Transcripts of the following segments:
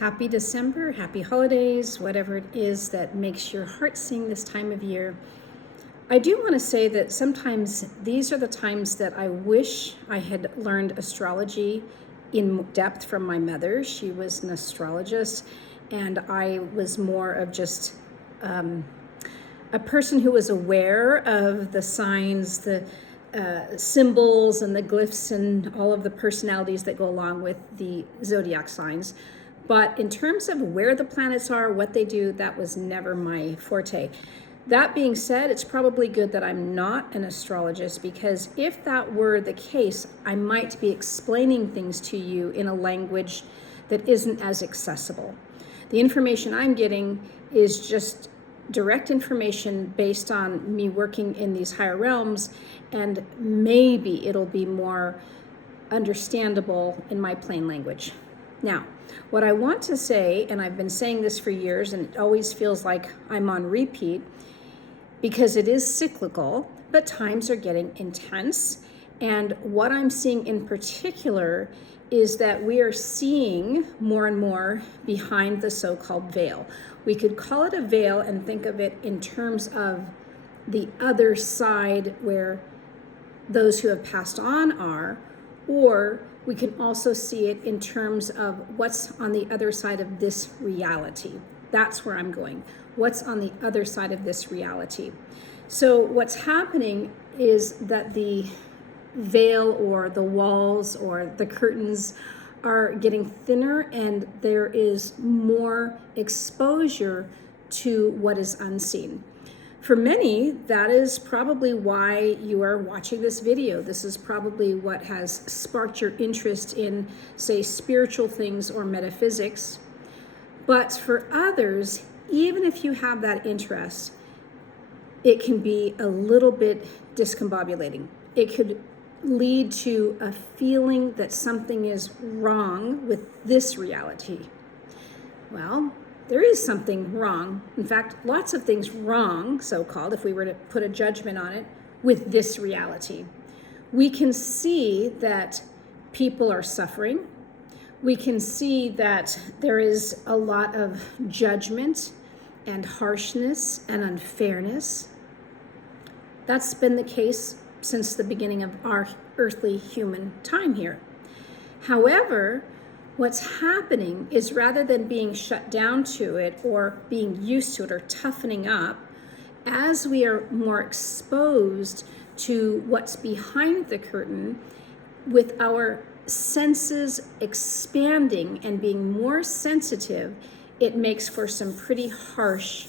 Happy December, happy holidays, whatever it is that makes your heart sing this time of year. I do want to say that sometimes these are the times that I wish I had learned astrology in depth from my mother. She was an astrologist, and I was more of just a person who was aware of the signs, the symbols and the glyphs and all of the personalities that go along with the zodiac signs. But in terms of where the planets are, what they do, that was never my forte. That being said, it's probably good that I'm not an astrologist, because if that were the case, I might be explaining things to you in a language that isn't as accessible. The information I'm getting is just direct information based on me working in these higher realms, and maybe it'll be more understandable in my plain language. Now, what I want to say, and I've been saying this for years, and it always feels like I'm on repeat, because it is cyclical, but times are getting intense. And what I'm seeing in particular is that we are seeing more and more behind the so-called veil. We could call it a veil and think of it in terms of the other side where those who have passed on are, or we can also see it in terms of what's on the other side of this reality. That's where I'm going. What's on the other side of this reality? So what's happening is that the veil or the walls or the curtains are getting thinner, and there is more exposure to what is unseen. For many, that is probably why you are watching this video. This is probably what has sparked your interest in, say, spiritual things or metaphysics. But for others, even if you have that interest, it can be a little bit discombobulating. It could lead to a feeling that something is wrong with this reality. Well, there is something wrong. In fact, lots of things wrong, so-called, if we were to put a judgment on it, with this reality. We can see that people are suffering. We can see that there is a lot of judgment and harshness and unfairness. That's been the case since the beginning of our earthly human time here. However, what's happening is, rather than being shut down to it or being used to it or toughening up, as we are more exposed to what's behind the curtain, with our senses expanding and being more sensitive, it makes for some pretty harsh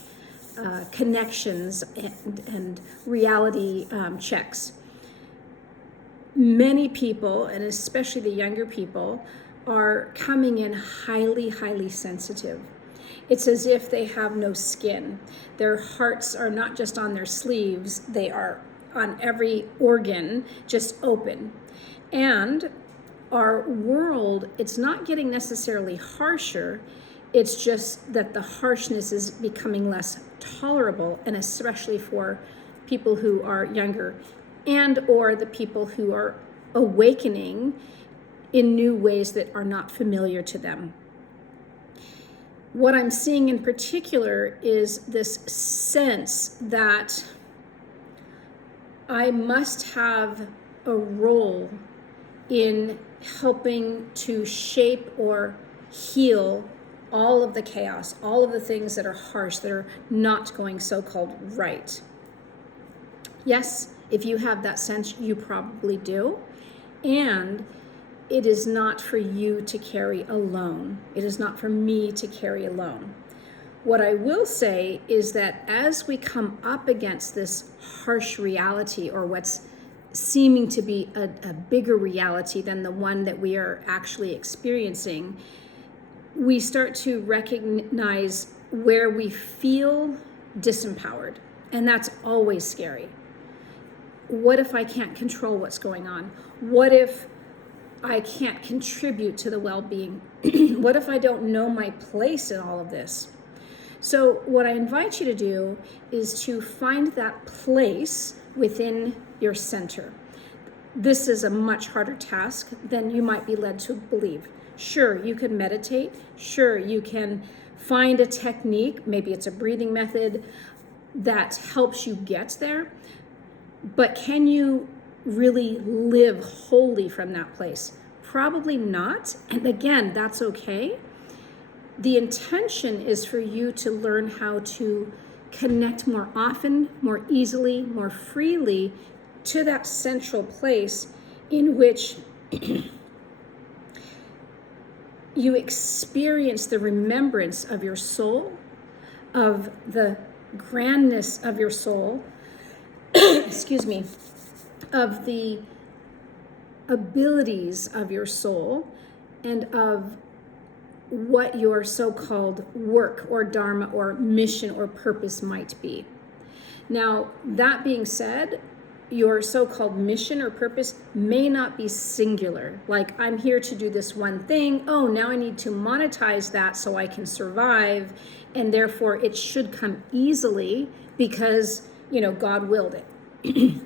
connections and reality checks. Many people, and especially the younger people, are coming in highly, highly sensitive. It's as if they have no skin. Their hearts are not just on their sleeves, they are on every organ, just open. And our world, it's not getting necessarily harsher, it's just that the harshness is becoming less tolerable, and especially for people who are younger, and or the people who are awakening in new ways that are not familiar to them. What I'm seeing in particular is this sense that I must have a role in helping to shape or heal all of the chaos, all of the things that are harsh, that are not going so-called right. Yes, if you have that sense, you probably do. And it is not for you to carry alone. It is not for me to carry alone. What I will say is that as we come up against this harsh reality, or what's seeming to be a bigger reality than the one that we are actually experiencing, we start to recognize where we feel disempowered. And that's always scary. What if I can't control what's going on? What if I can't contribute to the well-being? What if I don't know my place in all of this? So what I invite you to do is to find that place within your center. this is a much harder task than you might be led to believe. Sure, you can meditate. Sure, you can find a technique, maybe it's a breathing method that helps you get there. But can you really live wholly from that place? Probably not. And again, that's okay. The intention is for you to learn how to connect more often, more easily, more freely to that central place in which you experience the remembrance of your soul, of the grandness of your soul, excuse me, of the abilities of your soul, and of what your so-called work or dharma or mission or purpose might be. Now, that being said, your so-called mission or purpose may not be singular. Like, I'm here to do this one thing. Oh, now I need to monetize that so I can survive. And therefore it should come easily because, God willed it.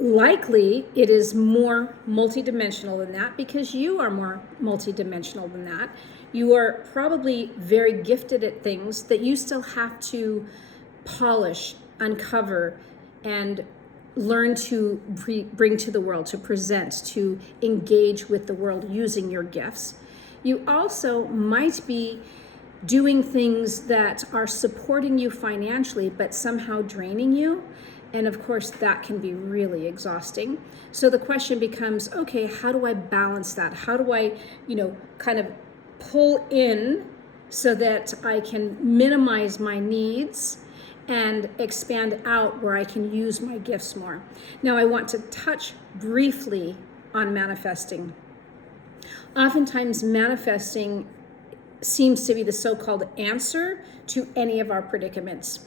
Likely it is more multidimensional than that because you are more multidimensional than that. You are probably very gifted at things that you still have to polish, uncover, and learn to bring to the world, to present, to engage with the world using your gifts. You also might be doing things that are supporting you financially, but somehow draining you. And of course, that can be really exhausting. So the question becomes, okay, how do I balance that? How do I, kind of pull in so that I can minimize my needs and expand out where I can use my gifts more? Now, I want to touch briefly on manifesting. Oftentimes, manifesting seems to be the so-called answer to any of our predicaments.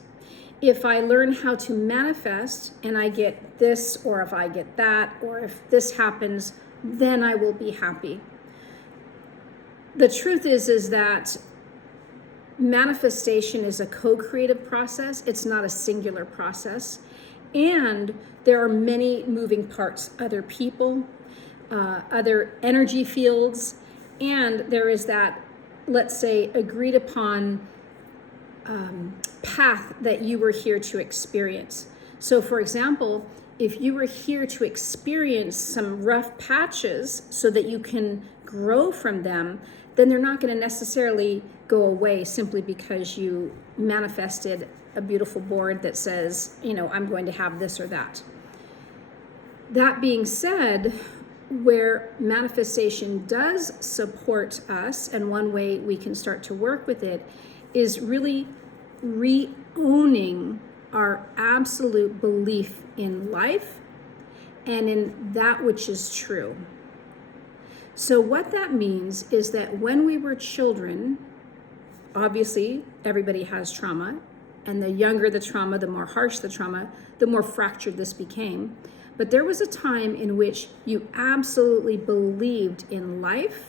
If I learn how to manifest and I get this, or if I get that, or if this happens, then I will be happy. The truth is that manifestation is a co-creative process. It's not a singular process. And there are many moving parts, other people, other energy fields, and there is that, let's say, agreed upon path that you were here to experience. So for example, if you were here to experience some rough patches so that you can grow from them, then they're not going to necessarily go away simply because you manifested a beautiful board that says, I'm going to have this or that. That being said, where manifestation does support us, and one way we can start to work with it is really re-owning our absolute belief in life and in that which is true. So what that means is that when we were children, obviously everybody has trauma, and the younger the trauma, the more harsh the trauma, the more fractured this became. But there was a time in which you absolutely believed in life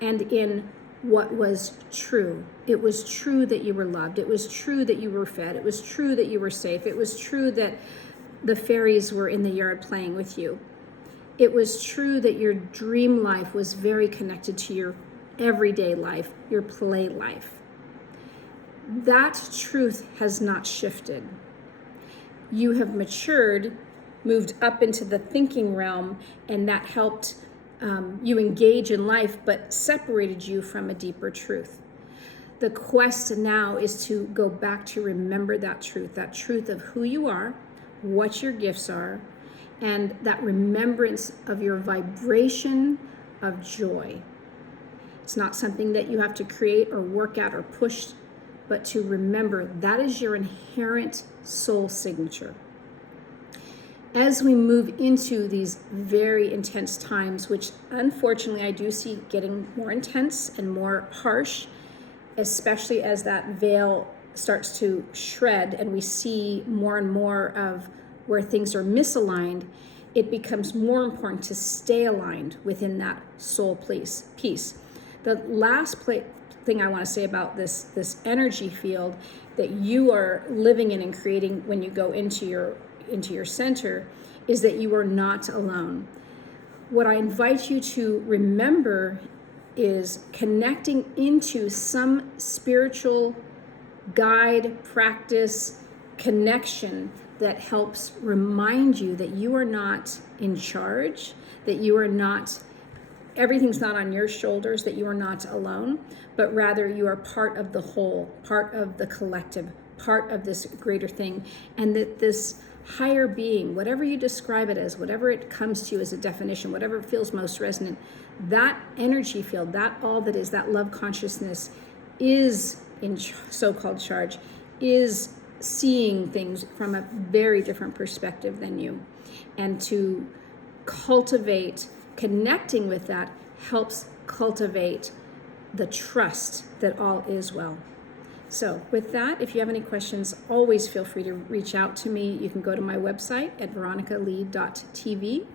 and in what was true. It was true that you were loved. It was true that you were fed. It was true that you were safe. It was true that the fairies were in the yard playing with you. It was true that your dream life was very connected to your everyday life, your play life. That truth has not shifted. You have matured, moved up into the thinking realm, and that helped you engage in life, but separated you from a deeper truth. The quest now is to go back to remember that truth of who you are, what your gifts are, and that remembrance of your vibration of joy. It's not something that you have to create or work at or push, but to remember that is your inherent soul signature. As we move into these very intense times, which unfortunately I do see getting more intense and more harsh, especially as that veil starts to shred and we see more and more of where things are misaligned, it becomes more important to stay aligned within that soul peace. The last thing I want to say about this energy field that you are living in and creating when you go into into your center, is that you are not alone. What I invite you to remember is connecting into some spiritual guide, practice, connection that helps remind you that you are not in charge, that you are not, everything's not on your shoulders, that you are not alone, but rather you are part of the whole, part of the collective, part of this greater thing, and that this higher being, whatever you describe it as, whatever it comes to you as a definition, whatever feels most resonant, that energy field, that all that is, that love consciousness is in so-called charge, is seeing things from a very different perspective than you. And to cultivate, connecting with that helps cultivate the trust that all is well. So with that, if you have any questions, always feel free to reach out to me. You can go to my website at veronicalee.tv,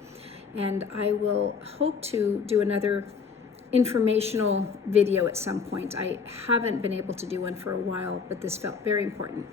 and I will hope to do another informational video at some point. I haven't been able to do one for a while, but this felt very important.